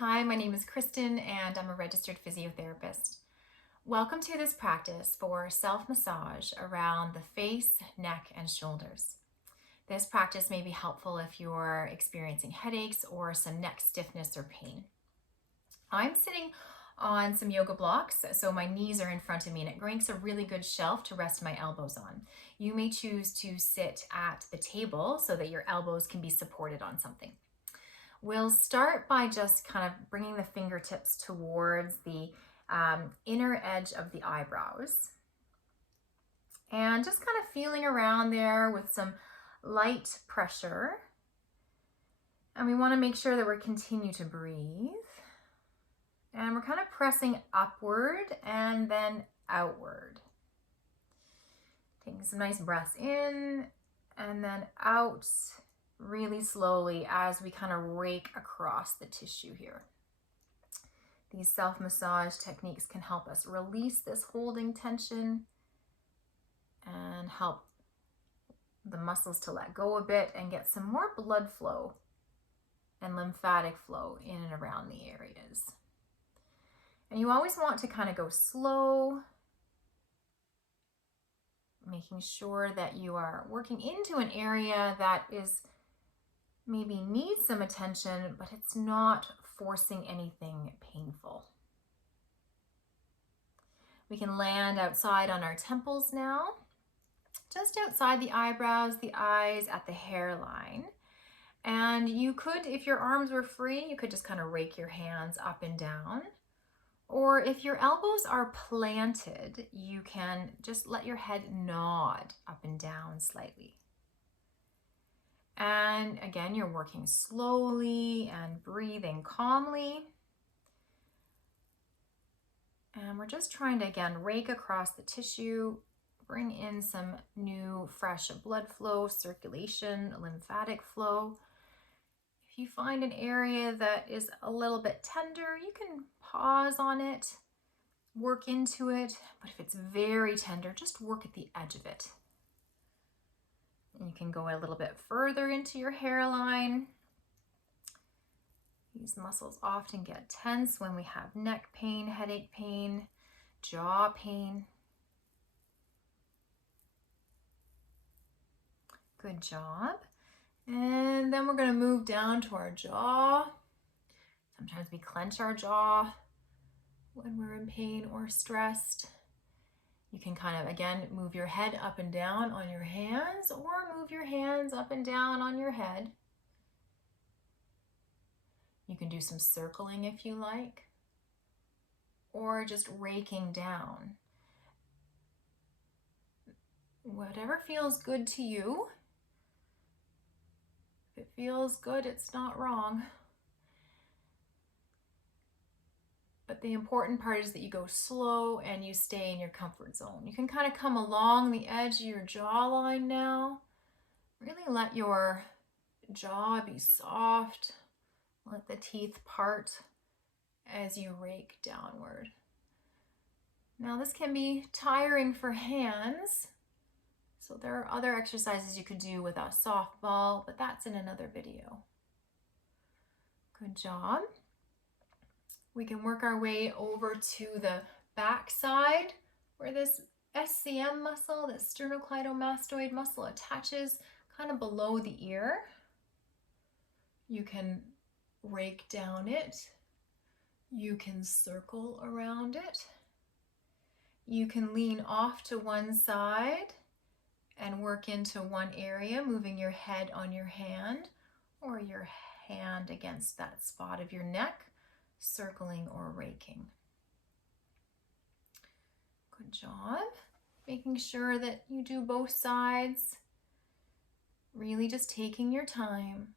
Hi, my name is Kristen and I'm a registered physiotherapist. Welcome to this practice for self-massage around the face, neck, and shoulders. This practice may be helpful if you're experiencing headaches or some neck stiffness or pain. I'm sitting on some yoga blocks, so my knees are in front of me and it makes a really good shelf to rest my elbows on. You may choose to sit at the table so that your elbows can be supported on something. We'll start by just kind of bringing the fingertips towards the inner edge of the eyebrows and just kind of feeling around there with some light pressure. And we want to make sure that we continue to breathe. And we're kind of pressing upward and then outward. Taking some nice breaths in and then out really slowly as we kind of rake across the tissue here. These self-massage techniques can help us release this holding tension and help the muscles to let go a bit and get some more blood flow and lymphatic flow in and around the areas. And you always want to kind of go slow, making sure that you are working into an area that is maybe needs some attention, but it's not forcing anything painful. We can land outside on our temples now, just outside the eyebrows, the eyes, at the hairline. And you could, if your arms were free, you could just kind of rake your hands up and down. Or if your elbows are planted, you can just let your head nod up and down slightly. And again, you're working slowly and breathing calmly. And we're just trying to, again, rake across the tissue, bring in some new, fresh blood flow, circulation, lymphatic flow. If you find an area that is a little bit tender, you can pause on it, work into it. But if it's very tender, just work at the edge of it. And you can go a little bit further into your hairline. These muscles often get tense when we have neck pain, headache pain, jaw pain. Good job. And then we're going to move down to our jaw. Sometimes we clench our jaw when we're in pain or stressed. You can kind of, again, move your head up and down on your hands or move your hands up and down on your head. You can do some circling if you like, or just raking down. Whatever feels good to you. If it feels good, it's not wrong. But the important part is that you go slow and you stay in your comfort zone. You can kind of come along the edge of your jawline now. Really let your jaw be soft. Let the teeth part as you rake downward. Now this can be tiring for hands. So there are other exercises you could do with a softball, but that's in another video. Good job. We can work our way over to the back side where this SCM muscle, this sternocleidomastoid muscle, attaches kind of below the ear. You can rake down it. You can circle around it. You can lean off to one side and work into one area, moving your head on your hand or your hand against that spot of your neck, circling or raking. Good job. Making sure that you do both sides. Really just taking your time.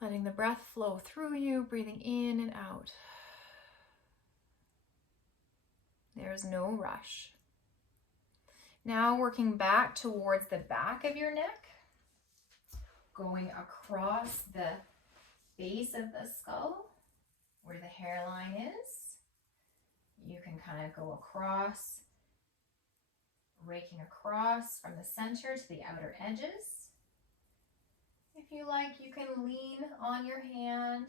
Letting the breath flow through you, breathing in and out. There's no rush. Now working back towards the back of your neck, going across the base of the skull where the hairline is. You can kind of go across, raking across from the center to the outer edges. If you like, you can lean on your hand,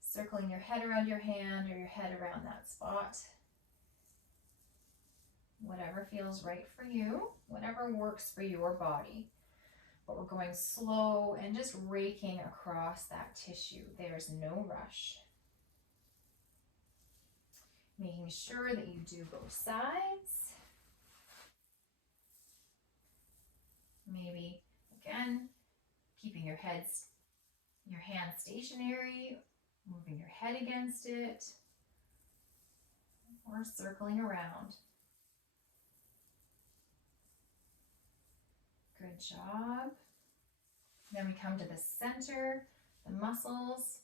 circling your head around your hand or your head around that spot. Whatever feels right for you, whatever works for your body. But we're going slow and just raking across that tissue. There's no rush. Making sure that you do both sides. Maybe, again, keeping your hand stationary, moving your head against it, or circling around. Good job. Then we come to the center, the muscles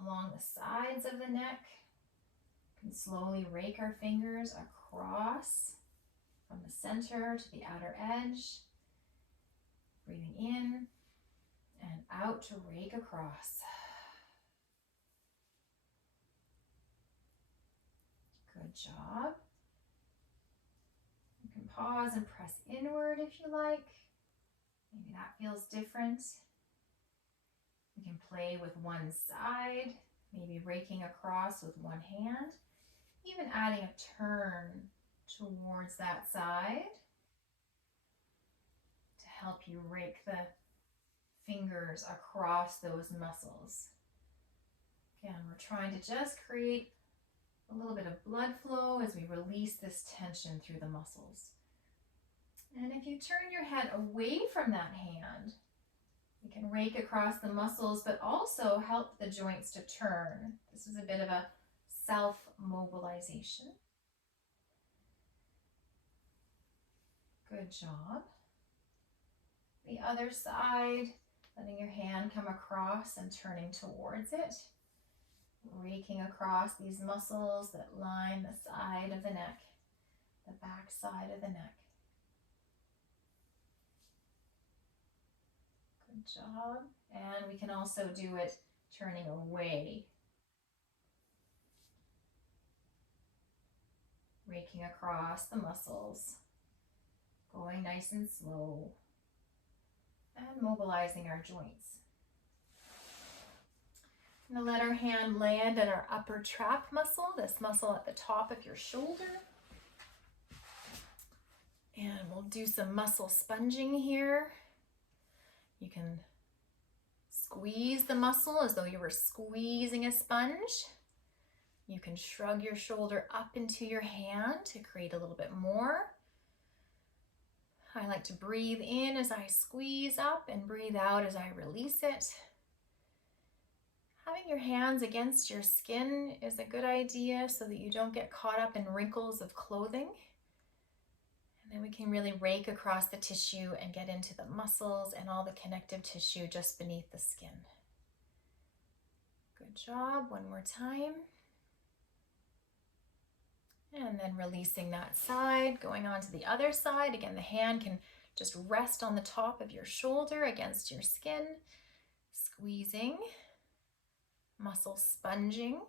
along the sides of the neck. We can slowly rake our fingers across from the center to the outer edge. Breathing in and out to rake across. Good job. You can pause and press inward if you like. Maybe that feels different. We can play with one side, maybe raking across with one hand, even adding a turn towards that side to help you rake the fingers across those muscles. Again, we're trying to just create a little bit of blood flow as we release this tension through the muscles. And if you turn your head away from that hand, you can rake across the muscles, but also help the joints to turn. This is a bit of a self-mobilization. Good job. The other side, letting your hand come across and turning towards it. Raking across these muscles that line the side of the neck, the back side of the neck. Good job. And we can also do it turning away. Raking across the muscles, going nice and slow, and mobilizing our joints. We're going to let our hand land in our upper trap muscle, this muscle at the top of your shoulder. And we'll do some muscle sponging here. You can squeeze the muscle as though you were squeezing a sponge. You can shrug your shoulder up into your hand to create a little bit more. I like to breathe in as I squeeze up and breathe out as I release it. Having your hands against your skin is a good idea so that you don't get caught up in wrinkles of clothing. And then we can really rake across the tissue and get into the muscles and all the connective tissue just beneath the skin. Good job. One more time. And then releasing that side, going on to the other side. Again, the hand can just rest on the top of your shoulder against your skin. Squeezing. Muscle sponging.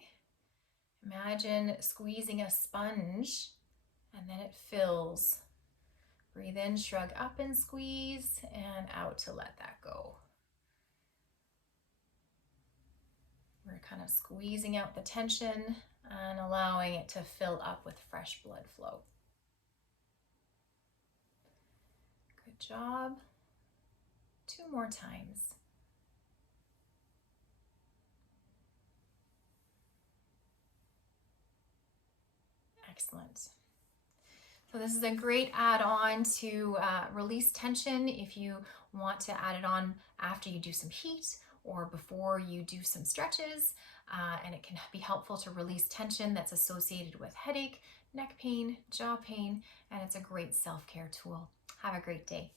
Imagine squeezing a sponge and then it fills. Breathe in, shrug up and squeeze, and out to let that go. We're kind of squeezing out the tension and allowing it to fill up with fresh blood flow. Good job. 2 more times. Excellent. So this is a great add-on to release tension if you want to add it on after you do some heat or before you do some stretches. And it can be helpful to release tension that's associated with headache, neck pain, jaw pain, and it's a great self-care tool. Have a great day.